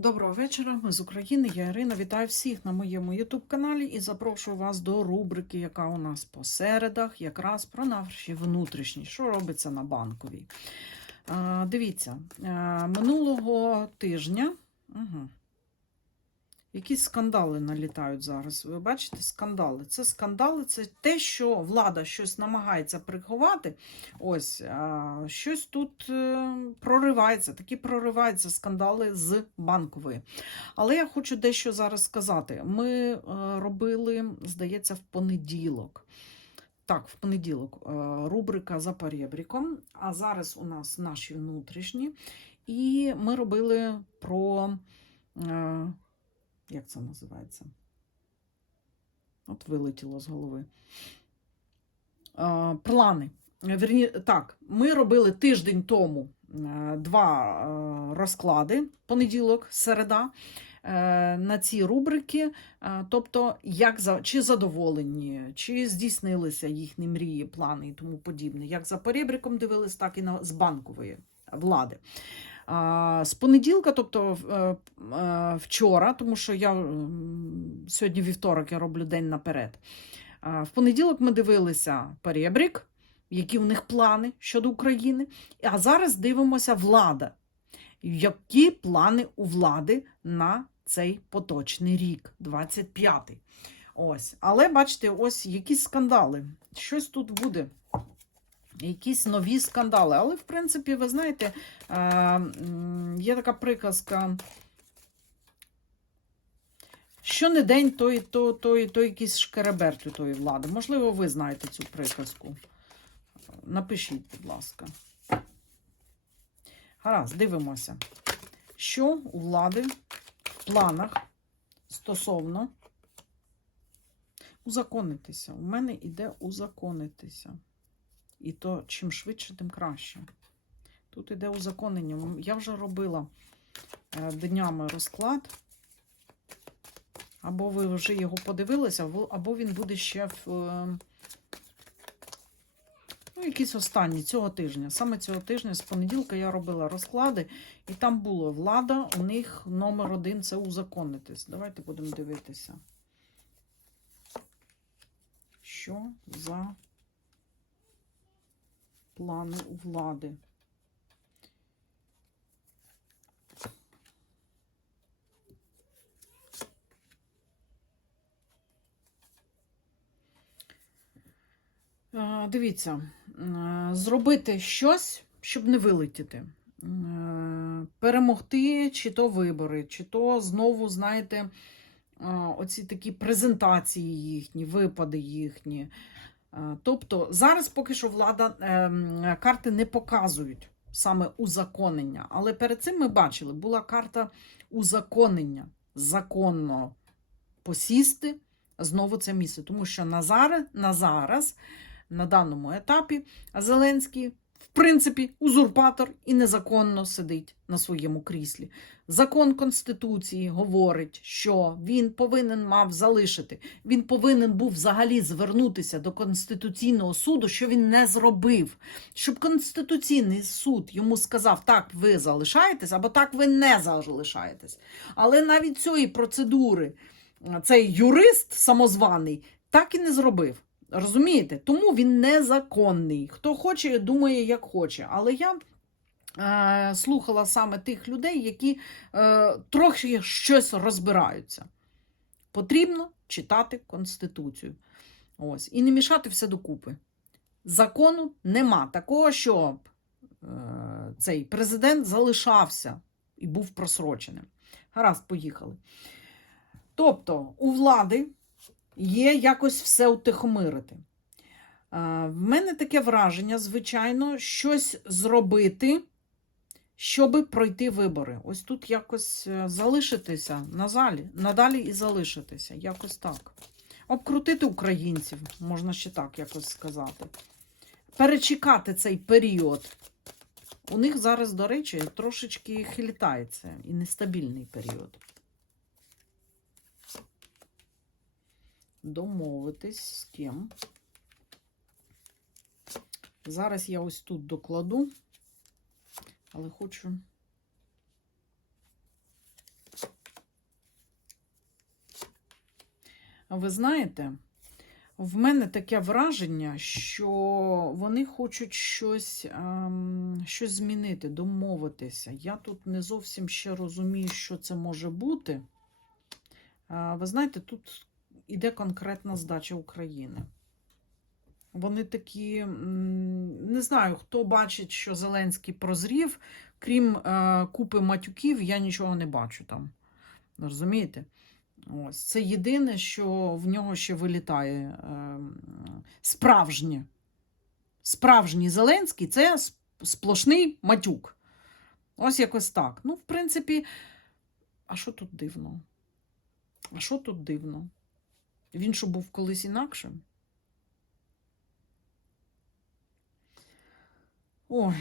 Доброго вечора, ми з України. Я Ірина. Вітаю всіх на моєму youtube каналі і запрошую вас до рубрики, яка у нас по середах, якраз про наші внутрішні, що робиться на банковій. Дивіться, минулого тижня. Угу. Якісь скандали налітають зараз. Ви бачите, скандали. Це скандали, це те, що влада щось намагається приховати. Ось а, щось тут е, проривається, такі прориваються скандали з банкової. Але я хочу дещо зараз сказати. Ми е, робили, здається, в понеділок. Так, в понеділок е, рубрика за перебріком. А зараз у нас наші внутрішні. І ми робили про. Як це називається? От вилетіло з голови. А, плани. Вірні, так, ми робили тиждень тому е, два е, розклади, понеділок, середа, е, на ці рубрики. Тобто, як за, чи задоволені, чи здійснилися їхні мрії, плани і тому подібне. Як за перебріком дивились, так і на, з банкової влади. З понеділка, тобто е, е, вчора, тому що я сьогодні вівторок я роблю день наперед. В понеділок ми дивилися перебрік, які у них плани щодо України. А зараз дивимося влада. Які плани у влади на цей поточний рік, 25-й. Ось. Але бачите, ось якісь скандали. Щось тут буде. Якісь нові скандали. Але, в принципі, ви знаєте, є така приказка. Що не день, то, то, то, то якийсь шкереберт у тої влади. Можливо, ви знаєте цю приказку. Напишіть, будь ласка. Гаразд, дивимося. Що у влади в планах стосовно узаконитися? У мене іде узаконитися. І то чим швидше, тим краще. Тут іде узаконення. Я вже робила е, днями розклад. Або ви вже його подивилися, або- він буде ще в е, ну, якийсь останній цього тижня. Саме цього тижня, з понеділка, я робила розклади, і там було влада, у них номер один це узаконитись. Давайте будемо дивитися. Що за плани влади? Дивіться, е, зробити щось, щоб не вилетіти. Е, Перемогти, чи то вибори, чи то знову, знаєте, оці такі презентації їхні, випади їхні. Е, Тобто зараз поки що влада е, карти не показують саме узаконення. Але перед цим ми бачили, була карта узаконення, законно посісти знову це місце. Тому що на зараз, на зараз, на даному етапі, Зеленський, принципі, узурпатор і незаконно сидить на своєму кріслі. Закон Конституції говорить, що він повинен мав залишити. Він повинен був взагалі звернутися до Конституційного суду, що він не зробив. Щоб Конституційний суд йому сказав, так, ви залишаєтесь, або так, ви не залишаєтесь. Але навіть цієї процедури цей юрист самозваний так і не зробив. Розумієте? Тому він незаконний. Хто хоче, думає, як хоче. Але я е, слухала саме тих людей, які е, трохи щось розбираються. Потрібно читати Конституцію. Ось. І не мішати все докупи. Закону нема такого, щоб е, цей президент залишався і був просроченим. Гаразд, поїхали. Тобто, у влади є якось все утихомирити. В мене таке враження, звичайно, щось зробити, щоб пройти вибори. Ось тут якось е, залишитися назалі, надалі і залишитися. Якось так. Обкрутити українців, можна ще так якось сказати. Перечекати цей період. У них зараз, до речі, трошечки хилітається і нестабільний період. домовитись з ким. Зараз я ось тут докладу, але хочу. Ви знаєте, в мене таке враження, що вони хочуть щось ем, щось змінити, домовитися. Я тут не зовсім ще розумію, що це може бути. Е, ви знаєте, тут іде конкретна здача України. Вони такі, не знаю, хто бачить, що Зеленський прозрів, крім е, купи матюків, я нічого не бачу там. Розумієте? Ось це єдине, що в нього ще вилітає е, справжнє. Справжній Зеленський це сплошний матюк. Ось якось так. Ну, в принципі, а що тут дивно? А що тут дивно? Він що був колись інакшим? Ой,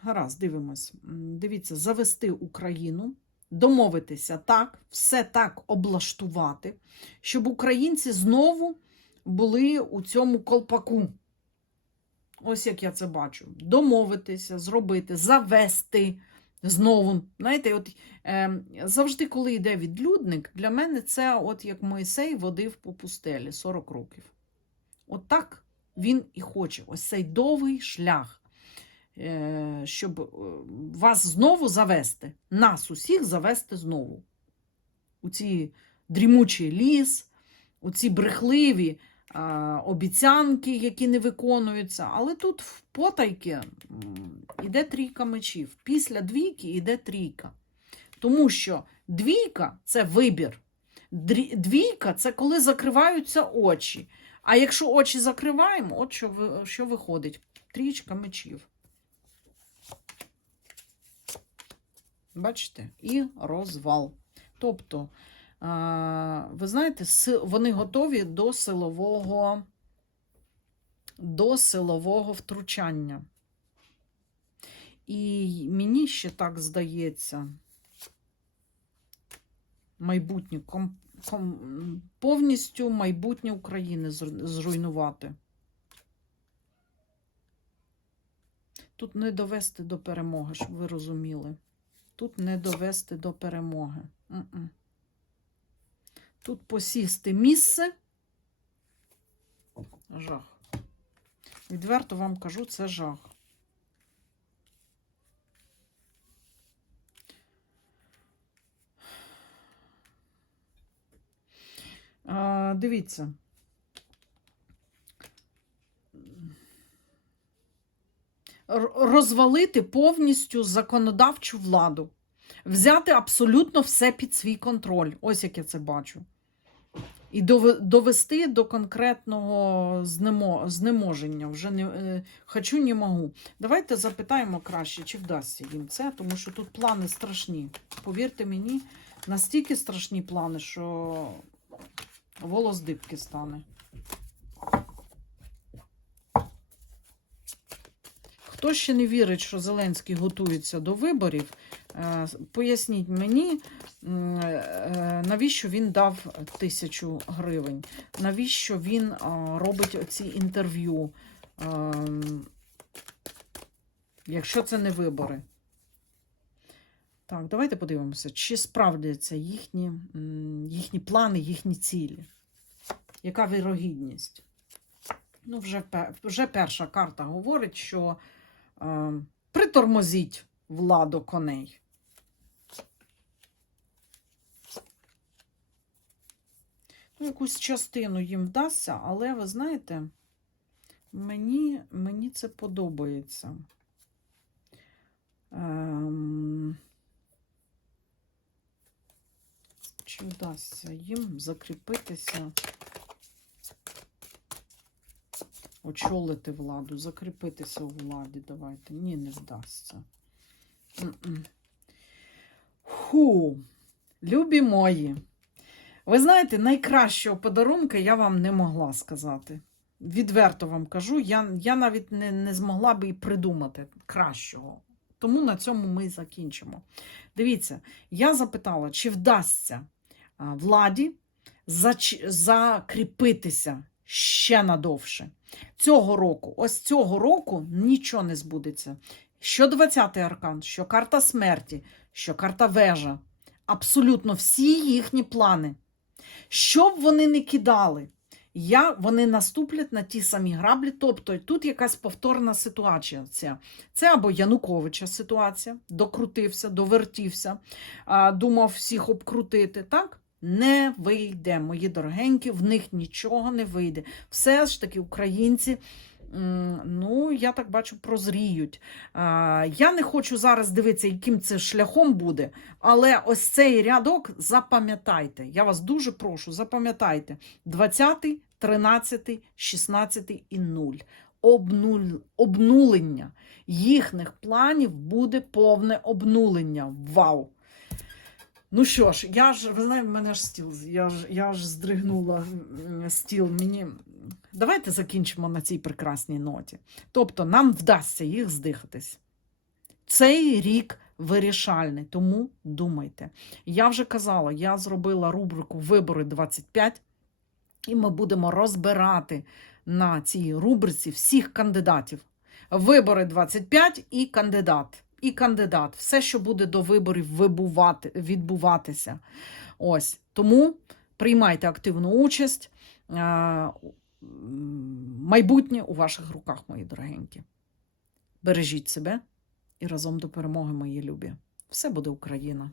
гаразд, дивимось. Дивіться, завести Україну, домовитися так, все так облаштувати, щоб українці знову були у цьому колпаку. Ось як я це бачу. Домовитися, зробити, завести знову. Знаєте, от е, завжди, коли йде відлюдник, для мене це от як Мойсей водив по пустелі 40 років. От так він і хоче. Ось цей довгий шлях е, щоб е, вас знову завести, нас усіх завести знову. У ці дрімучий ліс, у ці брехливі обіцянки, які не виконуються. Але тут в потайки м, іде трійка мечів. Після двійки йде трійка. Тому що двійка це вибір. Двійка це коли закриваються очі. А якщо очі закриваємо, от що, що виходить? Трічка мечів. Бачите? І розвал. Тобто, ви знаєте, вони готові до силового, до силового втручання. І мені ще так здається, майбутнє ком, ком, повністю майбутнє України зруйнувати. Тут не довести до перемоги, щоб ви розуміли. Тут не довести до перемоги. М-м. Тут посісти місце. Жах. Відверто вам кажу, це жах. А, дивіться. Розвалити повністю законодавчу владу, взяти абсолютно все під свій контроль. Ось як я це бачу. І дове- довести до конкретного знемо, знеможення. Вже не е, хочу, не можу. Давайте запитаємо краще, чи вдасться їм це, тому що тут плани страшні. Повірте мені, настільки страшні плани, що волос дибки стане. Хто ще не вірить, що Зеленський готується до виборів, е, поясніть мені, е, навіщо він дав тисячу гривень, навіщо він робить оці інтерв'ю, якщо це не вибори. Так, давайте подивимося, чи справдяться їхні, їхні плани, їхні цілі. Яка вірогідність? Ну, вже, вже перша карта говорить, що е, притормозіть владу коней. Ну, якусь частину їм вдасться, але ви знаєте, мені, мені це подобається. Ем, чи вдасться їм закріпитися, очолити владу, закріпитися у владі? Давайте. Ні, не вдасться. Ху, любі мої. Ви знаєте, найкращого подарунка я вам не могла сказати. Відверто вам кажу, я, я навіть не, не змогла би і придумати кращого. Тому на цьому ми закінчимо. Дивіться, я запитала, чи вдасться владі закріпитися ще надовше. Цього року, ось цього року нічого не збудеться. Що 20-й аркан, що карта смерті, що карта вежа. Абсолютно всі їхні плани Що б вони не кидали, я, вони наступлять на ті самі граблі. Тобто тут якась повторна ситуація. Це або Януковича ситуація, докрутився, довертівся, думав всіх обкрутити. Так? Не вийде, мої дорогенькі, в них нічого не вийде. Все ж таки українці. Ну, я так бачу, прозріють. Я не хочу зараз дивитися, яким це шляхом буде, але ось цей рядок запам'ятайте. Я вас дуже прошу, запам'ятайте. 20, 13, 16 і 0. Обнуль, обнулення їхніх планів буде повне обнулення. Вау! Ну що ж, я ж, ви знаєте, в мене ж стіл, я ж, я ж здригнула стіл. Мені. Давайте закінчимо на цій прекрасній ноті. Тобто, нам вдасться їх здихатись. Цей рік вирішальний, тому думайте. Я вже казала, я зробила рубрику Вибори 25, і ми будемо розбирати на цій рубриці всіх кандидатів. Вибори 25 і кандидат. І кандидат. Все, що буде до виборів вибувати, відбуватися. Ось. Тому приймайте активну участь. Е, Майбутнє у ваших руках, мої дорогенькі. Бережіть себе і разом до перемоги, мої любі. Все буде Україна!